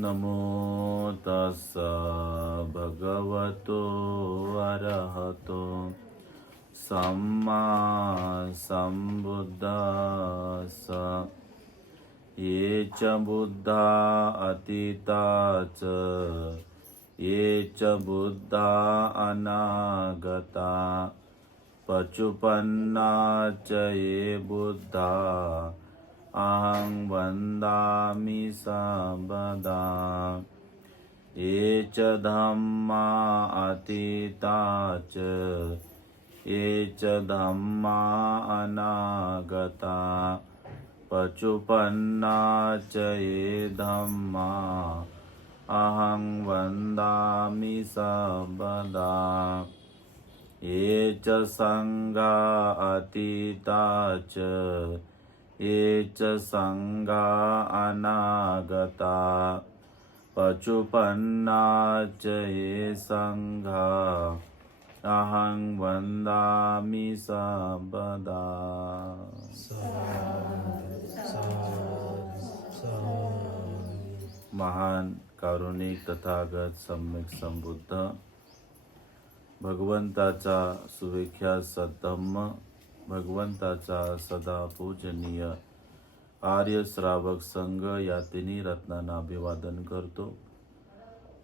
नमो तस्स भगवतो अरहतो सम्मा संबुद्धास्स। ये च बुद्धा अतीता च ये च बुद्धा अनागता पचुपन्ना च ये बुद्धा अहं वन्दामि सर्वदा। ये च धम्मा अतीता च ये च धम्मा अनागता पचुपन्ना च ये धम्मा अहं वन्दामि सर्वदा। ये च संघा अतीता च ये च संघा अनागता पचुपन्ना च ये संघा अहं वन्दामि सर्वदा। महान कारुणिक तथागत सम्यक संबुद्ध भगवंताचा सुविख्यात सद्धम्म, भगवंताचा सदा पूजनीय आर्य श्रावक संघ या तिन्ही रत्नांना अभिवादन करतो।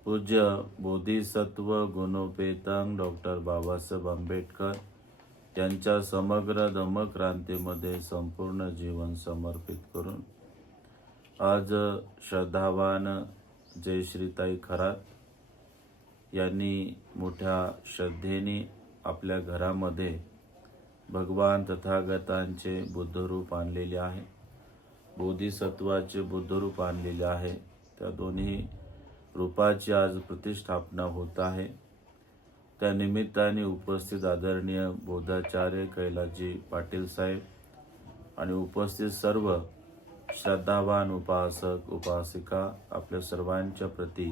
पूज्य बोधिसत्व गुणोपेतंग डॉक्टर बाबासाहेब आंबेडकर यांच्या समग्र धम्मक्रांतीमध्ये संपूर्ण जीवन समर्पित करून आज श्रद्धावान जयश्रीताई खरात यांनी मोठ्या श्रद्धेने आपल्या घरामध्ये भगवान तथागतांचे बुद्धरूप आणलेले आहे, बोधिसत्वाचे बुद्धरूप आणलेले आहे। त्या दोन्ही रूपाची आज प्रतिष्ठापना होत आहे। त्या निमित्ताने उपस्थित आदरणीय बोधाचार्य कैलासजी पाटील साहेब आणि उपस्थित सर्व श्रद्धावान उपासक उपासिका आपल्या सर्वांच्या प्रती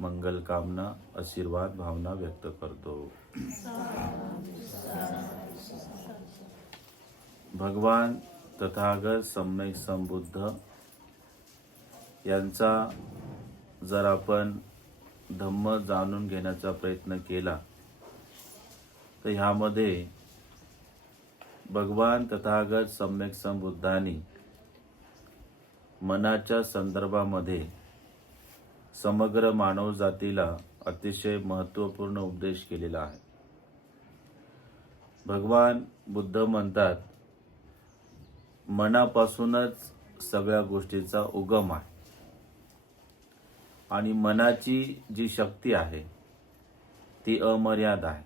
मंगल कामना आशीर्वाद भावना व्यक्त करतो। भगवान तथागत सम्यक संबुद्ध यांचा जर आपण धम्म जाणून घेण्याचा प्रयत्न केला तर ह्यामध्ये भगवान तथागत सम्यक संबुद्धांनी मनाच्या संदर्भामध्ये समग्र मानव जातीला अतिशय महत्त्वपूर्ण उपदेश केलेला आहे। भगवान बुद्ध म्हणतात, मनापासूनच सगळ्या गोष्टीचा उगम आहे आणि मनाची जी शक्ती आहे ती अमर्याद आहे।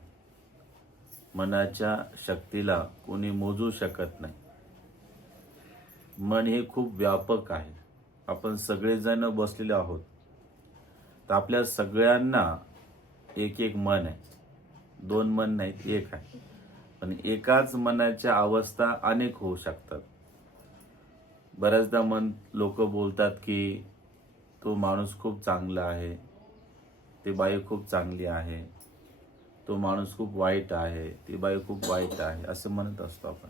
मनाच्या शक्तीला कोणी मोजू शकत नाही। मन हे खूप व्यापक आहे। आपण सगळेजण बसलेले आहोत तर आपल्या सगळ्यांना एक एक मन आहे, दोन मन नाहीत, एक आहे। पण एकाच मनाच्या अवस्था अनेक होऊ शकतात। बऱ्याचदा लोक बोलतात की तो माणूस खूप चांगला आहे, ती बाई खूप चांगली आहे, तो माणूस खूप वाईट आहे, ती बाई खूप वाईट आहे, असं म्हणत असतो आपण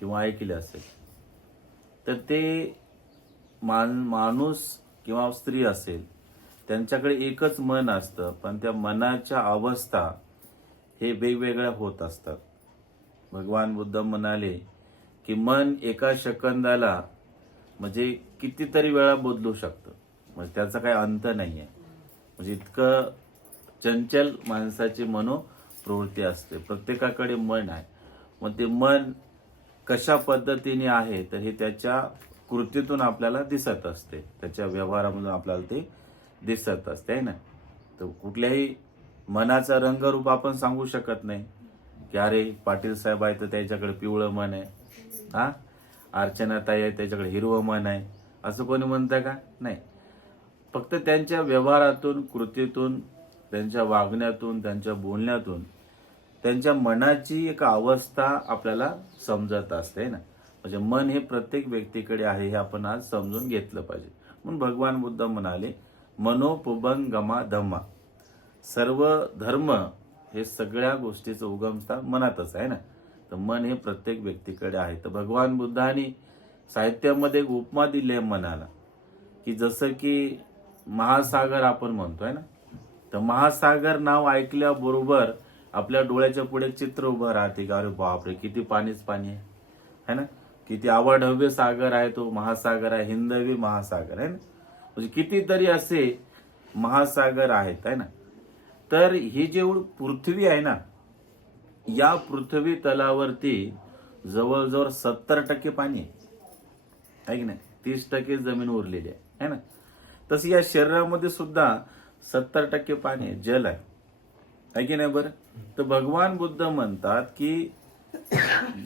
किंवा ऐकले असेल। तर ते माणूस किंवा स्त्री असेल त्यांच्याकडे एकच मन असतं, पण त्या मनाच्या अवस्था हे वेगवेगळ्या होत असतात। भगवान बुद्ध म्हणाले की मन एका सेकंदाला म्हणजे कितीतरी वेळा बदलू शकतं, म्हणजे त्याचा काही अंत नाही आहे। म्हणजे इतकं चंचल माणसाची मनोप्रवृत्ती असते, प्रत्येकाकडे मन आहे। मग ते मन कशा पद्धतीने आहे तर हे त्याच्या कृतीतून आपल्याला दिसत असते, त्याच्या व्यवहारामधून आपल्याला ते दिसत असते है ना। तर कुठल्याही मनाचा रंगरूप आपण सांगू शकत नाही की अरे पाटील साहेब आहे तर त्याच्याकडे पिवळं मन आहे, हा अर्चना ताई आहे त्याच्याकडे हिरवं मन आहे, असं कोणी म्हणतं का? नाही। फक्त त्यांच्या व्यवहारातून कृतीतून त्यांच्या वागण्यातून त्यांच्या बोलण्यातून त्यांच्या मनाची एक अवस्था आपल्याला समजत असते ना। म्हणजे मन हे प्रत्येक व्यक्तीकडे आहे हे आपण आज समजून घेतलं पाहिजे। म्हणून भगवान बुद्ध म्हणाले मनोपुबंगमा धम्मा, सर्व धर्म हे सगळ्या गोष्टीचं उगमस्थान मनातच आहे ना। तर मन हे प्रत्येक व्यक्तीकडे आहे। तर भगवान बुद्धांनी साहित्यामध्ये एक उपमा दिली आहे मनाला, की जसं की महासागर आपण म्हणतोय ना, तर महासागर नाव ऐकल्याबरोबर आपल्या डोळ्याच्या पुढे चित्र उभं राहते की अरे बापरे, किती पाणीच पाणी आहे, है ना. किती अवाढव्य सागर आहे तो, महासागर आहे, हिंदवी महासागर आहे ना. म्हणजे कितीतरी असे महासागर आहेत, है ना. तर ही जेवढी पृथ्वी आहे ना, या पृथ्वी तलावरती जवळजवळ 70% पाणी आहे की नाही. 30% जमीन उरलेली आहे, है ना. तसं या शरीरामध्ये सुद्धा 70% पाणी आहे, जल आहे की नाही बरं. तर भगवान बुद्ध म्हणतात की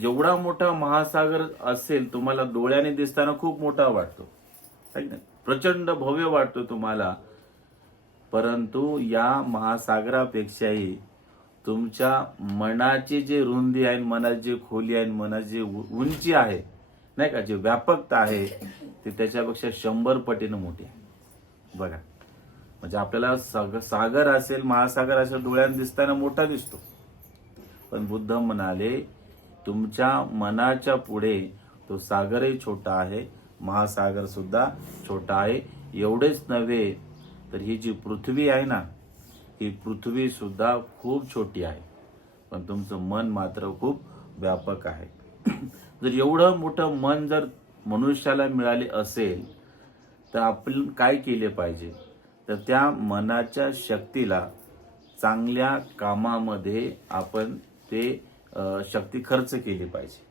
जेवढा मोठा महासागर असेल तुम्हाला डोळ्याने दिसताना खूप मोठा वाटतो, है की नाही, प्रचंड भव्य वाटतो तुम्हाला, परंतु या महासागरापेक्षाही तुमच्या मनाची जी रुंदी आहे, मनाची जी खोली आहे, मनाची जी उंची आहे नाही का, जी व्यापकता आहे ती त्याच्यापेक्षा 100 पटीनं मोठी आहे. बघा, म्हणजे आपल्याला सागर असेल, महासागर असेल, डोळ्याने दिसताना मोठा दिसतो, पण बुद्ध म्हणाले तुमच्या मनाच्या पुढे तो सागरही छोटा आहे, महासागर सुद्धा छोटा आहे. एवढेच नव्हे तर ही जी पृथ्वी आहे ना, ही पृथ्वी सुद्धा खूप छोटी आहे, पण तुमचं मन मात्र खूप व्यापक आहे. जर एवढं मोठं मन जर मनुष्याला मिळाले असेल तर आपण काय केले पाहिजे, तर त्या मनाच्या शक्तीला चांगल्या कामामध्ये आपण ते शक्ती खर्च केली पाहिजे.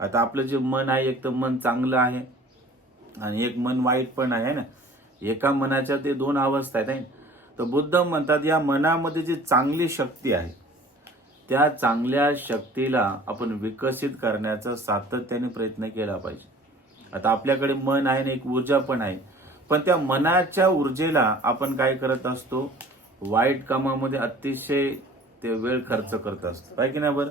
आता आपलं जे मन आहे, एक तर मन चांगलं आहे आणि एक मन वाईट पण आहे ना. एका मनाच्या ते 2 अवस्था आहेत, आहे. तर बुद्ध म्हणतात या मनामध्ये जी चांगली शक्ती आहे त्या चांगल्या शक्तीला आपण विकसित करण्याचा सातत्याने प्रयत्न केला पाहिजे. आता आपल्याकडे मन आहे आणि एक ऊर्जा पण आहे, पण त्या मनाच्या ऊर्जेला आपण काय करत असतो, वाईट कामामध्ये अतिशय ते वेळ खर्च करत असतो, आहे की नाही बरं.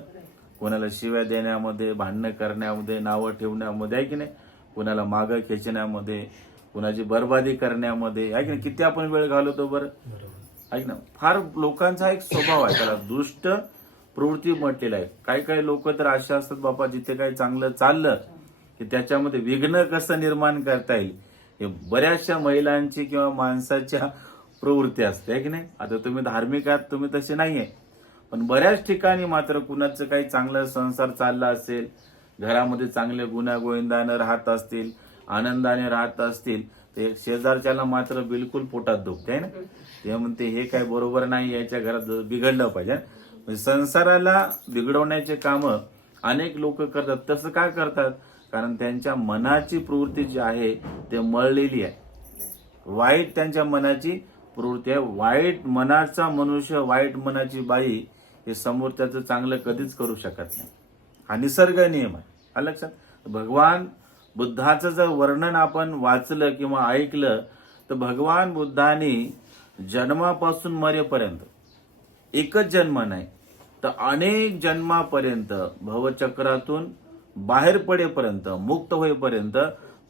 कोणाला शिव्या देण्यामध्ये, भांडणं करण्यामध्ये, नावं ठेवण्यामध्ये, आहे की नाही, कोणाला मागं खेचण्यामध्ये, कुणाची बरबादी करण्यामध्ये, आहे की नाही, किती आपण वेळ घालवतो बरं, आहे ना. फार लोकांचा एक स्वभाव आहे, त्याला दुष्ट प्रवृत्ती म्हटलेला आहे. काही काही लोक तर असे असतात बाबा, जिथे काही चांगलं चाललं की त्याच्यामध्ये विघ्न कसं निर्माण करता येईल, हे बऱ्याचशा महिलांची किंवा माणसाच्या प्रवृत्ती असते, आहे की नाही. आता तुम्ही धार्मिक आहात, तुम्ही तसे नाहीये, पण बऱ्याच ठिकाणी मात्र कुणाचं काही चांगला संसार चालला असेल, घरामध्ये चांगले गुण्यागोविंदाने राहत असतील, आनंदाने राहत असतील, ते शेजारच्याला मात्र बिलकुल पोटात दुखते, आहे ना. ते म्हणते हे काय बरोबर नाही, याच्या घरात बिघडलं पाहिजे. म्हणजे संसाराला बिघडवण्याचे कामं अनेक लोक करतात. तसं काय करतात, कारण त्यांच्या मनाची प्रवृत्ती जी आहे ते मळलेली आहे, वाईट त्यांच्या मनाची प्रवृत्ती आहे. वाईट मनाचा मनुष्य, वाईट मनाची बाई हे समोर त्याचं चांगलं कधीच करू शकत नाही. हा निसर्ग नियम आहे, हा लक्षात. भगवान बुद्धाचं जर वर्णन आपण वाचलं किंवा ऐकलं तर भगवान बुद्धांनी जन्मापासून मरेपर्यंत एकच जन्म नाही तर अनेक जन्मापर्यंत, भवचक्रातून बाहेर पडेपर्यंत, मुक्त होईपर्यंत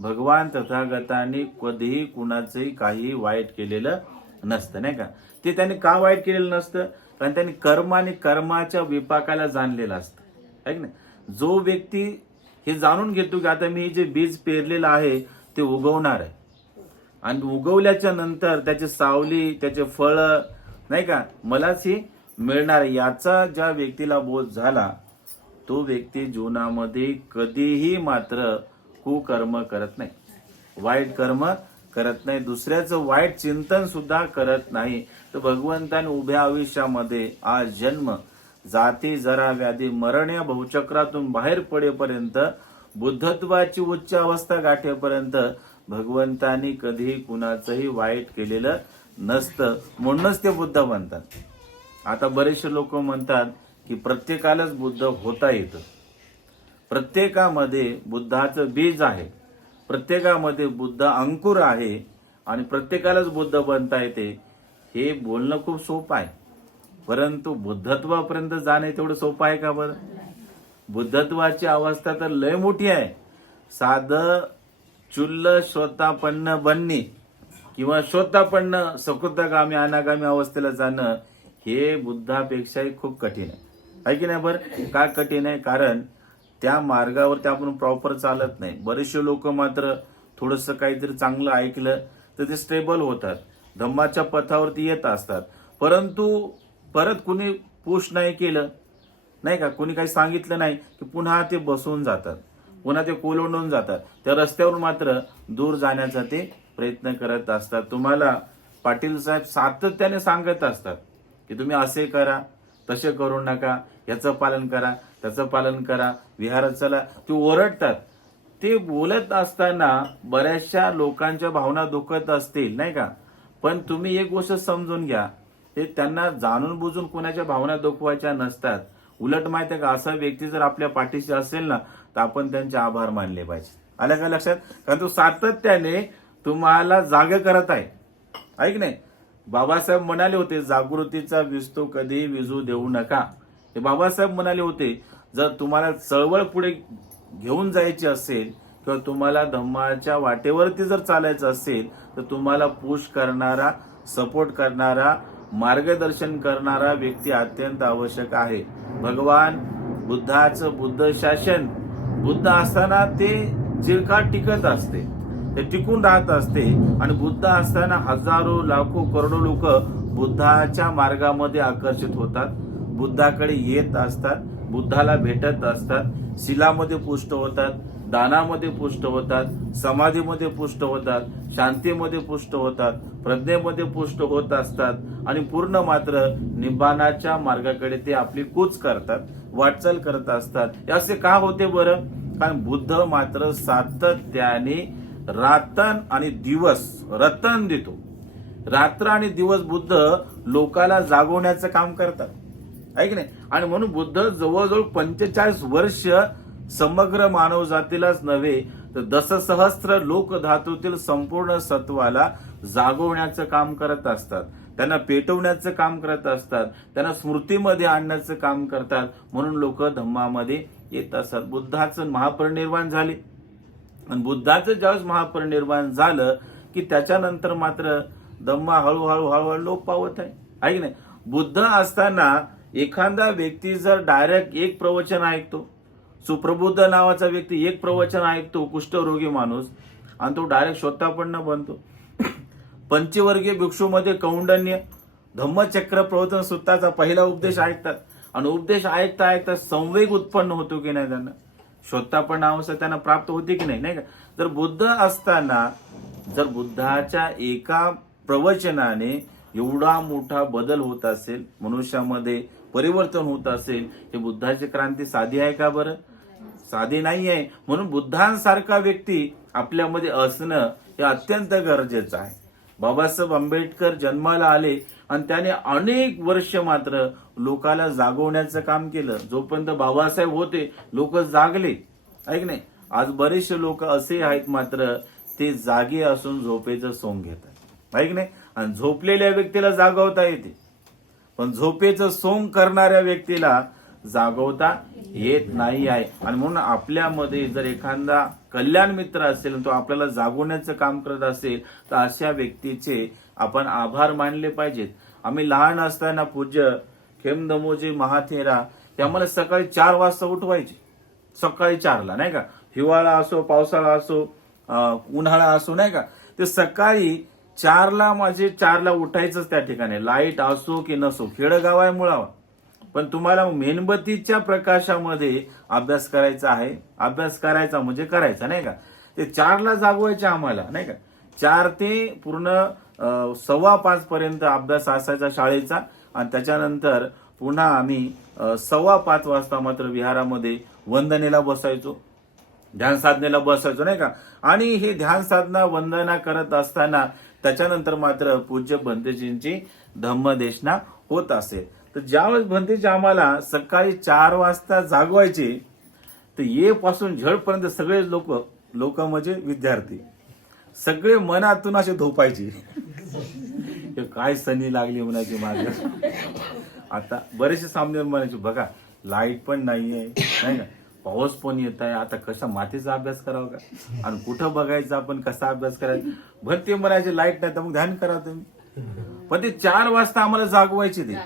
भगवान तथागतांनी कधीही कुणाचंही काही वाईट केलेलं नसतं, नाही का. ते त्यांनी का वाईट केलेलं नसतं, कारण त्यांनी कर्म आणि कर्माच्या विपाकाला जाणलेलं असतं, आहे की नाही. जो व्यक्ती हे जाणून घेतो की आता मी जे बीज पेरलेलं आहे ते उगवणार आहे आणि उगवल्याच्या नंतर त्याची सावली, त्याचे फळ, नाही का, मलाच ही मिळणार, याचा ज्या व्यक्तीला बोध झाला तो व्यक्ती जीवनामध्ये कधीही मात्र कुकर्म करत नाही, वाईट कर्म करत नाही, दुसऱ्याचं वाईट चिंतन सुद्धा करत नाही. तर भगवंताने उभ्या आयुष्यामध्ये आज जन्म, जाती, जरा, व्याधी, मरण या भवचक्रातून बाहेर पडेपर्यंत, बुद्धत्वाची उच्च अवस्था गाठेपर्यंत भगवंतानी कधीही कुणाचंही वाईट केलेलं नसतं. म्हणूनच ते बुद्ध म्हणतात. आता बरेचसे लोक म्हणतात की प्रत्येकालाच बुद्ध होता येतं, प्रत्येकामध्ये बुद्धाचं बीज आहे, प्रत्येकामध्ये बुद्ध अंकुर आहे आणि प्रत्येकालाच बुद्ध बनता येते. हे बोलणं खूप सोपं आहे, परंतु बुद्धत्वापर्यंत जाणे तेवढं सोपं आहे का बरं. बुद्धत्वाची अवस्था तर लय मोठी आहे. साधं चुल्ल श्रोतापन्न बनणे किंवा श्रोतापन्न सकृतगामी अनागामी अवस्थेला जाणं हे बुद्धापेक्षाही खूप कठीण आहे की नाही बरं. का कठीण आहे, कारण त्या मार्गावरती आपण प्रॉपर चालत नाही. बरेचसे लोक मात्र थोडंसं काहीतरी चांगलं ऐकलं तर ते स्टेबल होतात, धम्माच्या पथावरती येत असतात, परंतु परत कुणी पुश नाही केलं, नाही का, कुणी काही सांगितलं नाही की पुन्हा ते बसून जातात, पुन्हा ते कोलंडून जातात. त्या रस्त्यावर मात्र दूर जाण्याचा ते प्रयत्न करत असतात. तुम्हाला पाटील साहेब सातत्याने सांगत असतात की तुम्ही असे करा, तसे करू नका, याचं पालन करा, त्याचं पालन करा, विहारात चला. ते ओरडतात. ते बोलत असताना बऱ्याचशा लोकांच्या भावना दुखत असतील, नाही का, पण तुम्ही एक गोष्ट समजून घ्या, ते त्यांना जाणून बुजून कोणाच्या भावना दुखवायच्या नसतात. उलट माहिती आहे का, असा व्यक्ती जर आपल्या पाठीशी असेल ना, तर आपण त्यांचे आभार मानले पाहिजे. आलं का लक्षात? कारण तो सातत्याने तुम्हाला जागे करत आहे. ऐक नाही, बाबासाहेब म्हणाले होते, जागृतीचा विस्तो कधी विजू देऊ नका. हे बाबासाहेब म्हणाले होते, जर तुम्हाला चळवळ पुढे घेऊन जायची असेल किंवा तुम्हाला धम्माच्या वाटेवरती जर चालायचं असेल, तर तुम्हाला पुश करणारा, सपोर्ट करणारा, मार्गदर्शन करणारा व्यक्ती अत्यंत आवश्यक आहे. भगवान बुद्धाचं बुद्ध शासन, बुद्ध असताना ते चिरकाळ टिकत असते, ते टिकून राहत असते. आणि बुद्ध असताना हजारो, लाखो, करोडो लोक बुद्धाच्या मार्गामध्ये आकर्षित होतात, बुद्धाकडे येत असतात, बुद्धाला भेटत असतात, शिलामध्ये पुष्ट होतात, दानामध्ये पुष्ट होतात, समाधीमध्ये पुष्ट होतात, शांतीमध्ये पुष्ट होतात, प्रज्ञेमध्ये पुष्ट होत असतात आणि पूर्ण मात्र निब्बाणाच्या मार्गाकडे ते आपली कूच करतात, वाटचाल करत असतात. हे असे का होते बरं? कारण बुद्ध मात्र सातत्याने रात्र आणि दिवस रतन देतो. रात्र आणि दिवस बुद्ध लोकाला जागवण्याचं काम करतात, ऐक नाही. आणि म्हणून बुद्ध जवळजवळ 45 वर्ष समग्र मानव जातीलाच नव्हे तर दशसहस्त्र लोक धातूतील संपूर्ण सत्वाला जागवण्याचं काम करत असतात, त्यांना पेटवण्याचं काम करत असतात, त्यांना स्मृतीमध्ये आणण्याचं काम करतात. म्हणून लोक धम्मामध्ये येत असतात. बुद्धाचं महापरिनिर्वाण झाले आणि बुद्धाचं ज्यावेळेस महापरिनिर्वाण झालं की त्याच्यानंतर मात्र धम्मा हळूहळू हळूहळू लोप पावत आहे, ऐक नाही. बुद्ध असताना एखादा व्यक्ती जर डायरेक्ट एक प्रवचन ऐकतो, सुप्रबुद्ध नावाचा व्यक्ती एक प्रवचन ऐकतो, कुष्ठरोगी माणूस, आणि तो डायरेक्ट श्रोतापन्न बनतो. पंचवर्गीय भिक्षूमध्ये कौंडण्य धम्मचक्र प्रवर्तन सूत्राचा पहिला उपदेश ऐकतात आणि उपदेश ऐकता ऐकता संवेग उत्पन्न होतो की नाही, त्यांना श्रोतापन्न अवस्था त्यांना प्राप्त होते की नाही, नाही का. जर बुद्ध असताना जर बुद्धाच्या एका प्रवचनाने एवढा मोठा बदल होत असेल, मनुष्यामध्ये परिवर्तन होत असेल, हे बुद्धाची क्रांती साधी आहे का बरं? साधी नाही आहे. म्हणून बुद्धांसारखा व्यक्ती आपल्यामध्ये असणं हे अत्यंत गरजेचं आहे. बाबासाहेब आंबेडकर जन्माला आले आणि त्याने अनेक वर्ष मात्र लोकाला जागवण्याचं काम केलं. जोपर्यंत बाबासाहेब होते लोक जागले, ऐक नाही. आज बरेचसे लोक असे आहेत मात्र ते जागे असून झोपेचं सोंग घेतात, ऐक नाही. आणि झोपलेल्या व्यक्तीला जागवता येते, पण झोपेचं सोंग करणाऱ्या व्यक्तीला जागवता येत नाही आहे. आणि म्हणून आपल्यामध्ये जर एखादा कल्याण मित्र असेल, तो आपल्याला जागवण्याचं काम करत असेल, तर अशा व्यक्तीचे आपण आभार मानले पाहिजेत. आम्ही लहान असताना पूज्य खेमदमोजी महाथेरा ते आम्हाला सकाळी 4 वाजता उठवायचे, सकाळी 4ला, नाही का. हिवाळा असो, पावसाळा असो, उन्हाळा असो, नाही का. ते सकाळी 4ला माझे 4ला उठायचंच त्या ठिकाणी, लाईट असो की नसो. खेडगाव आहे मुळावा, पण तुम्हाला मेणबत्तीच्या प्रकाशामध्ये अभ्यास करायचा आहे. अभ्यास करायचा म्हणजे करायचा, नाही का. ते 4ला जागवायचे आम्हाला, नाही का. 4 ते पूर्ण 4:15 पर्यंत अभ्यास असायचा शाळेचा. आणि त्याच्यानंतर पुन्हा आम्ही 5:15 वाजता मात्र विहारामध्ये वंदनेला बसायचो, ध्यान साधनेला बसायचो, नाही का. आणि हे ध्यान साधना वंदना करत असताना त्याच्यानंतर मात्र पूज्य भंतेजींची धम्मदेशना होत असेल. तर ज्यावेळेस भंतेजी आम्हाला सकाळी 4 वाजता जागवायचे, तर ये पासून झडपर्यंत सगळे लोक म्हणजे विद्यार्थी सगळे मनातून असे झोपायचे. काय सनी लागली म्हणायची माझ्या. आता बरेचसे सामने म्हणायचे, बघा लाईट पण नाहीये, नाही का, पाऊस पण येत आहे, आता कशा मातीचा अभ्यास करावा का, आणि कुठं बघायचं आपण, कसा अभ्यास करायचा. भरते म्हणायचे लाईट नाही तर मग ध्यान करा तुम्ही. पण ते 4 वाजता आम्हाला जागवायचे ते.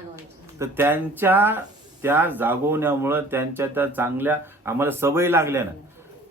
तर त्यांच्या त्या जागवण्यामुळं त्यांच्या त्या चांगल्या आम्हाला सवयी लागल्या ना,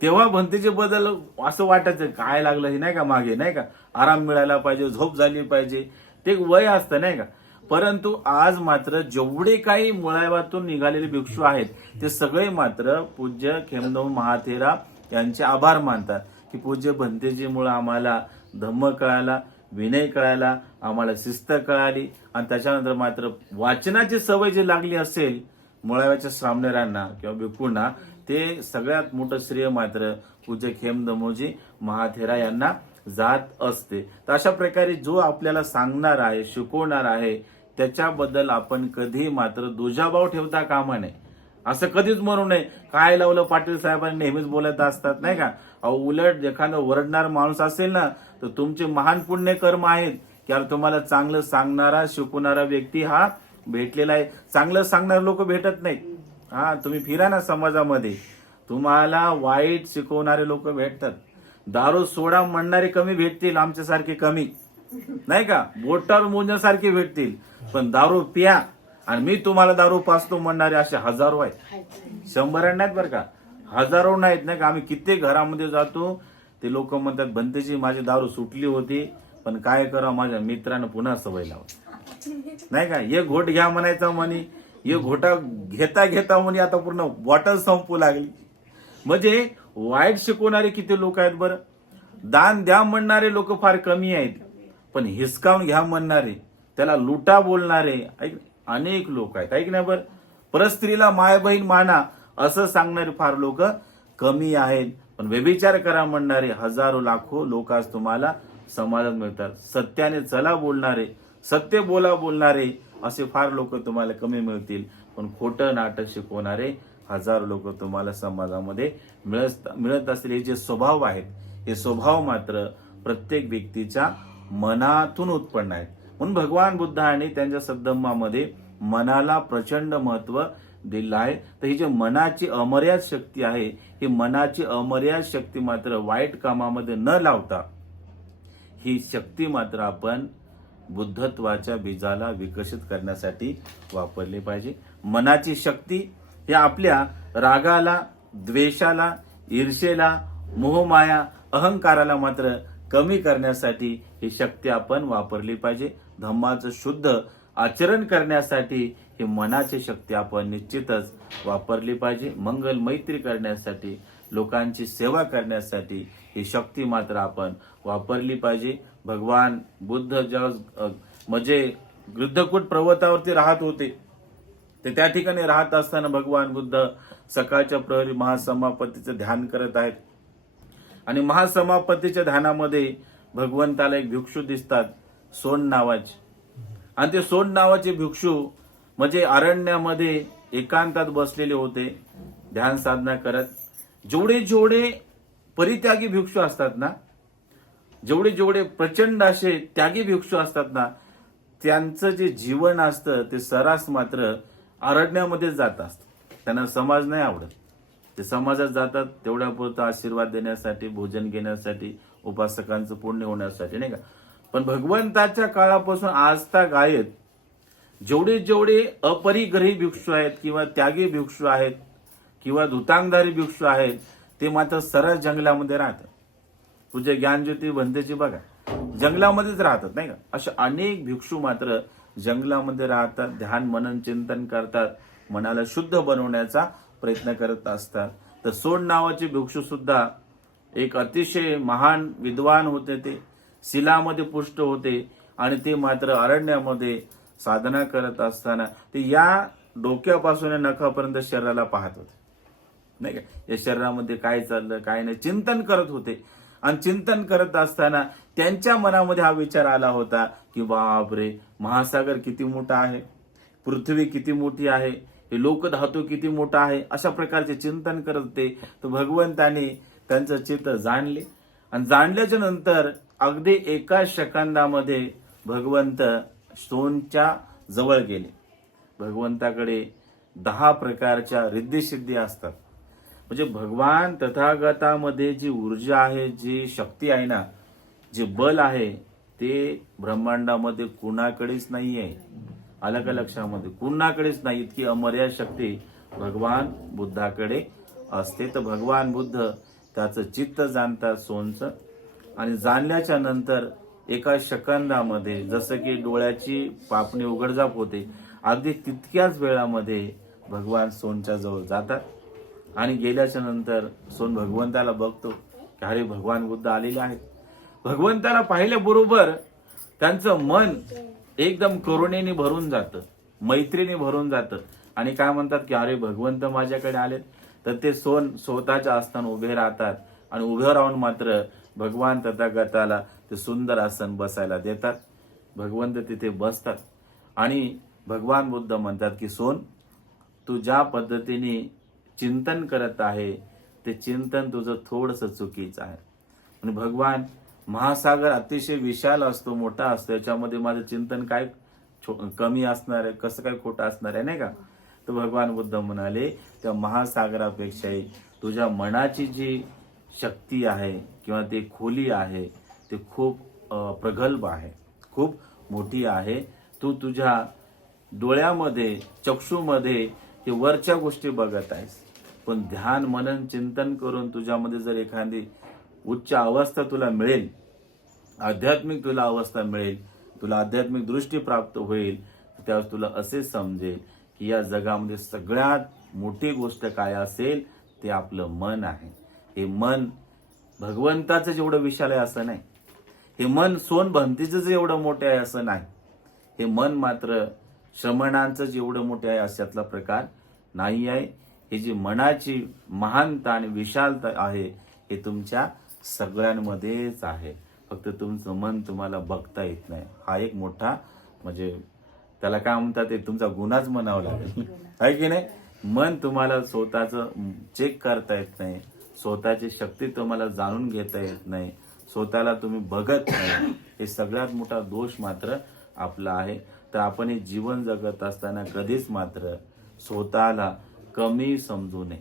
तेव्हा भंतीचे बदल असं वाटायचं काय लागलं हे, नाही का. मागे, नाही का, आराम मिळायला पाहिजे, झोप झाली पाहिजे. ते एक वय असतं नाही का. परंतु आज मात्र जेवढे काही मुळाव्यातून निघालेले भिक्षू आहेत ते सगळे मात्र पूज्य खेमदेव महाथेरा यांचे आभार मानतात की पूज्य भंतेजीमुळे आम्हाला धम्म कळाला, विनय कळाला, आम्हाला शिस्त कळाली आणि त्याच्यानंतर मात्र वाचनाची सवय जी लागली असेल मुळाव्याच्या श्रामणेरांना किंवा भिक्खूंना, ते सगळ्यात मोठं श्रेय मात्र पूज्य खेमदेवजी महाथेरा यांना जात असते. तर अशा प्रकारे जो आपल्याला सांगणार आहे, शिकवणार आहे, त्याच्याबद्दल आपण कधी मात्र दुजाभाव ठेवता कामा नये. असं कधीच म्हणू नये काय लावलं पाटील साहेबांनी नेहमीच बोलत असतात नाही का. उलट एखादं ओरडणार माणूस असेल ना तर तुमचे महान पुण्य कर्म आहेत की यार तुम्हाला चांगलं सांगणारा, शिकवणारा व्यक्ती हा भेटलेला आहे. चांगलं सांगणारे लोक भेटत नाहीत. हा, तुम्ही फिरा ना समाजामध्ये, तुम्हाला वाईट शिकवणारे लोक भेटतात. दारू सोडा म्हणणारे कमी भेटतील, आमच्यासारखे कमी नाही का, बोटावर मोजण्यासारखे भेटतील. पण दारू प्या आणि मी तुम्हाला दारू पाचतो म्हणणारे असे हजारो आहेत, 100 नाहीत बरं का, हजारो नाहीत नाही का. आम्ही कित्येक घरामध्ये जातो, ते लोक म्हणतात भंतेजी माझी दारू सुटली होती पण काय करा माझ्या मित्रानं पुन्हा सवय लावली नाही का. एक घोट घ्या म्हणायचा म्हणे, एक घोटा घेता घेता म्हणे आता पूर्ण बॉटल संपू लागली. म्हणजे वाईट शिकवणारे किती लोक आहेत बरं. दान द्या म्हणणारे लोक फार कमी आहेत, पण हिसकावून घ्या म्हणणारे, त्याला लुटा बोलणारे अनेक लोक आहेत. ऐक ना बरं. परस्त्रीला माय बहीण माना असं सांगणारे फार लोक कमी आहेत. पण व्यभिचार करा म्हणणारे हजारो लाखो लोक आज तुम्हाला समाजात मिळतात. सत्याने चला बोलणारे, सत्य बोलणारे असे फार लोक तुम्हाला कमी मिळतील. पण खोटं नाटक शिकवणारे हजारो लोक तुम्हाला समाजामध्ये मिळत असलेले जे स्वभाव आहेत, हे स्वभाव मात्र प्रत्येक व्यक्तीच्या मनातून उत्पन्न आहेत. म्हणून भगवान बुद्धाने त्यांच्या सद्धम्मामध्ये मनाला प्रचंड महत्व दिलं आहे. तर ही जी मनाची अमर्याद शक्ती आहे, ही मनाची अमर्याद शक्ती मात्र वाईट कामामध्ये न लावता ही शक्ती मात्र आपण बुद्धत्वाच्या बीजाला विकसित करण्यासाठी वापरली पाहिजे. मनाची शक्ती ही आपल्या रागाला, द्वेषाला, ईर्षेला, मोहमाया, अहंकाराला मात्र कमी करण्यासाठी ही शक्ती आपण वापरली पाहिजे. धम्माचं शुद्ध आचरण करण्यासाठी ही मनाची शक्ती आपण निश्चितच वापरली पाहिजे. मंगल मैत्री करण्यासाठी, लोकांची सेवा करण्यासाठी ही शक्ती मात्र आपण वापरली पाहिजे. भगवान बुद्ध जेव्हा म्हणजे गृद्धकूट पर्वतावरती राहत होते, ते त्या ठिकाणी राहत असताना भगवान बुद्ध सकाळच्या प्रहरी महासमापत्तीचं ध्यान करत आहेत. आणि महासमापत्तीच्या ध्यानामध्ये भगवंताला एक भिक्षू दिसतात, सोन नावाचे. आणि ते सोन नावाचे भिक्षू म्हणजे अरण्यामध्ये एकांतात बसलेले होते ध्यान साधना करत. जेवढे परित्यागी भिक्षू असतात ना, जेवढे प्रचंड असे त्यागी भिक्षू असतात ना, त्यांचं जे जीवन असतं ते सरास मात्र अरण्यामध्ये जात असतं. त्यांना समाज नाही आवडत. ते समाजात जातात तेवढ्यापुरता आशीर्वाद देण्यासाठी, भोजन घेण्यासाठी, उपासकांचं पुण्य होण्यासाठी नाही का. पण भगवंताच्या काळापासून आजतागायत जेवढे अपरिग्रही भिक्षू आहेत किंवा त्यागी भिक्षू आहेत किंवा धुतांगधारी भिक्षू आहेत, ते मात्र सरळ जंगलामध्ये राहतात. पूज्य ज्ञानज्योती भंतेजी बघा, जंगलामध्येच राहतात नाही का. असे अनेक भिक्षू मात्र जंगलामध्ये राहतात, ध्यान मनन चिंतन करतात, मनाला शुद्ध बनवण्याचा प्रयत्न करत असतात. तर सोन नावाचे भिक्षू सुद्धा एक अतिशय महान विद्वान होते. ते शिलामध्ये पुष्ट होते आणि ते मात्र अरण्यामध्ये साधना करत असताना ते या डोक्यापासून या नखापर्यंत शरीराला पाहत होते नाही का. या शरीरामध्ये काय चाललं काय नाही चिंतन करत होते. आणि चिंतन करत असताना त्यांच्या मनामध्ये हा विचार आला होता की बापरे, महासागर किती मोठा आहे, पृथ्वी किती मोठी आहे, हे लोकधातू किती मोठा आहे. अशा प्रकारचे चिंतन करत होते. तर भगवंताने त्यांचं चित्त जाणले आणि जाणल्याच्या नंतर अगदी एका सेकंदामध्ये भगवंत सोनच्या जवळ गेले. भगवंताकडे 10 प्रकारच्या रिद्धी असतात. म्हणजे भगवान तथागतामध्ये जी ऊर्जा आहे, जी शक्ती आहे ना, जे बल आहे, ते ब्रह्मांडामध्ये कुणाकडेच नाही आहे. आलं का लक्षामध्ये? कुणाकडेच नाही. इतकी अमर्याद शक्ती भगवान बुद्धाकडे असते. तर भगवान बुद्ध त्याचं चित्त जाणतात सोनचं. आणि जाणल्याच्या नंतर एका सेकंदामध्ये जसं की डोळ्याची पापणी उघडझाप होते, अगदी तितक्याच वेळामध्ये भगवान सोनच्या जवळ जातात आणि गेल्याच्या नंतर सोन भगवंताला बघतो की अरे भगवान बुद्ध आलेले आहेत. भगवंताला पाहिल्याबरोबर त्यांचं मन एकदम करुणेने भरून जातं, मैत्रीने भरून जातं आणि काय म्हणतात की अरे भगवंत माझ्याकडे आलेत. तर ते सोन स्वतःच्या आस्थान उभे राहतात आणि उभे राहून मात्र भगवान तथागताला ते सुंदर आसन बसायला देतात. भगवंत तिथे बसतात आणि भगवान बुद्ध म्हणतात की सोन, तू ज्या पद्धतीने चिंतन करत आहे ते चिंतन तुझं थोडंसं चुकीचं आहे. आणि भगवान, महासागर अतिशय विशाल असतो, मोठा असतो, याच्यामध्ये माझं चिंतन काय कमी असणार आहे, कसं काय खोटं असणार आहे, नाही का. तर भगवान बुद्ध म्हणाले त्या महासागरापेक्षाही तुझ्या मनाची जी शक्ती आहे किंवा ती खोली आहे ते खूप प्रगल्भ आहे, खूप मोठी आहे. तू तुझ्या डोळ्यामध्ये, चक्षुमध्ये हे वरच्या गोष्टी बघत आहेस, पण ध्यान मनन चिंतन करून तुझ्यामध्ये जर एखादी उच्च अवस्था तुला मिळेल, आध्यात्मिक तुला अवस्था मिळेल, तुला आध्यात्मिक दृष्टी प्राप्त होईल, त्यावेळेस तुला असे समजेल की या जगामध्ये सगळ्यात मोठी गोष्ट काय असेल ते आपलं मन आहे. हे मन भगवंताचं जेवढं विशाल आहे असं नाही, हे मन सोनभंतीचं एवढं मोठं आहे असं नाही, हे मन मात्र श्रमणांचं जेवढं मोठं आहे अशातला प्रकार नाही आहे. ही जी मनाची महानता आणि विशालता आहे हे तुमच्या सगळ्यांमध्येच आहे, फक्त तुमचं मन तुम्हाला बघता येत नाही. हा एक मोठा म्हणजे त्याला काय म्हणतात ते तुमचा गुन्हाच म्हणावं लागेल, आहे की नाही. मन तुम्हाला स्वतःचं चेक करता येत नाही, स्वतःची शक्ती तुम्हाला जाणून घेता येत नाही, स्वतःला तुम्ही बघत नाही, हे सगळ्यात मोठा दोष मात्र आपला आहे. तर आपण हे जीवन जगत असताना कधीच मात्र स्वतःला कमी समजू नये.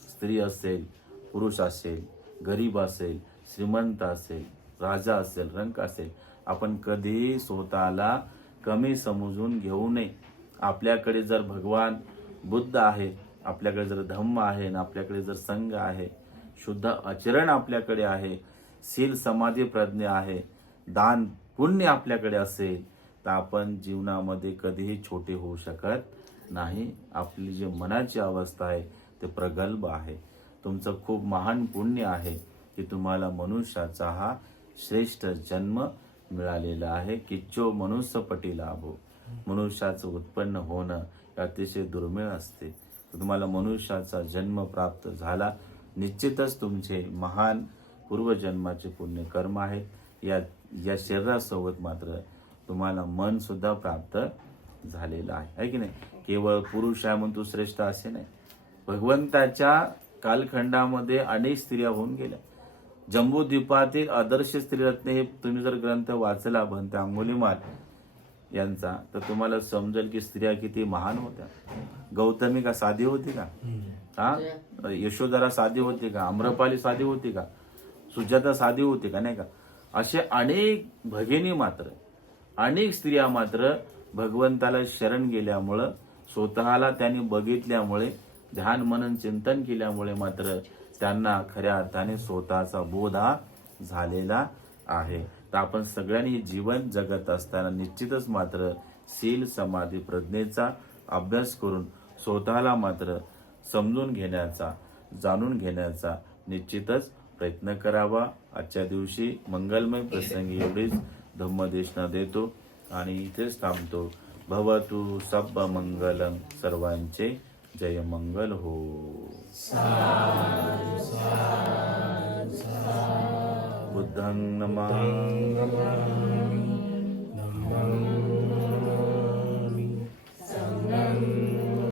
स्त्री असेल, पुरुष असेल, गरीब असेल, श्रीमंत असेल, राजा असेल, रंक असेल, आपण कधीही स्वतःला कमी समजून घेऊ नये. आपल्याकडे जर भगवान बुद्ध आहे, आपल्याकडे जर धम्म आहे आणि आपल्याकडे जर संघ आहे, शुद्ध आचरण आपल्याकडे आहे, शील समाधी प्रज्ञा आहे, दान पुण्य आपल्याकडे असेल, तर आपण जीवनामध्ये कधीही छोटे होऊ शकत नाही. आपली जी मनाची अवस्था आहे ते प्रगल्भ आहे. तुमचं खूप महान पुण्य आहे की तुम्हाला मनुष्याचा हा श्रेष्ठ जन्म मिळालेला आहे. किच्चो मनुष्यपटी लाभो, मनुष्याचं उत्पन्न होणं अतिशय दुर्मिळ असते. तर तुम्हाला मनुष्याचा जन्म प्राप्त झाला, निश्चितच तुमचे महान पूर्वजन्माचे पुण्य कर्म आहे. या शरीरासोबत मात्र तुम्हाला मन सुद्धा प्राप्त झालेलं आहे की नाही. केवळ पुरुष आहे म्हणून तू श्रेष्ठ असे नाही. भगवंताच्या कालखंडामध्ये अनेक स्त्रिया होऊन गेल्या. जम्बूद्वीपातील आदर्श स्त्रीरत्ने हे तुम्ही जर ग्रंथ वाचला भंते अंगुलीमाल यांचा, तर तुम्हाला समजेल की स्त्रिया किती महान होत्या. गौतमी का साधी होती का? हा, यशोधरा साधी होती का? आम्रपाली साधी होती का? सुजाता साधी होती का? नाही का. असे अनेक भगिनी मात्र, अनेक स्त्रिया मात्र भगवंताला शरण गेल्यामुळं, स्वतःला त्यांनी बघितल्यामुळे, ध्यान मनन चिंतन केल्यामुळे मात्र त्यांना खऱ्या अर्थाने स्वतःचा बोध हा झालेला आहे. तर आपण सगळ्यांनी जीवन जगत असताना निश्चितच मात्र शील समाधी प्रज्ञेचा अभ्यास करून स्वतःला मात्र समजून घेण्याचा, जाणून घेण्याचा निश्चितच प्रयत्न करावा. आजच्या दिवशी मंगलमय प्रसंगी एवढीच धम्मदेशना देतो आणि इथेच थांबतो. भवतु सब मंगलम, सर्वांचे जय मंगल हो. बुद्धं नमामि.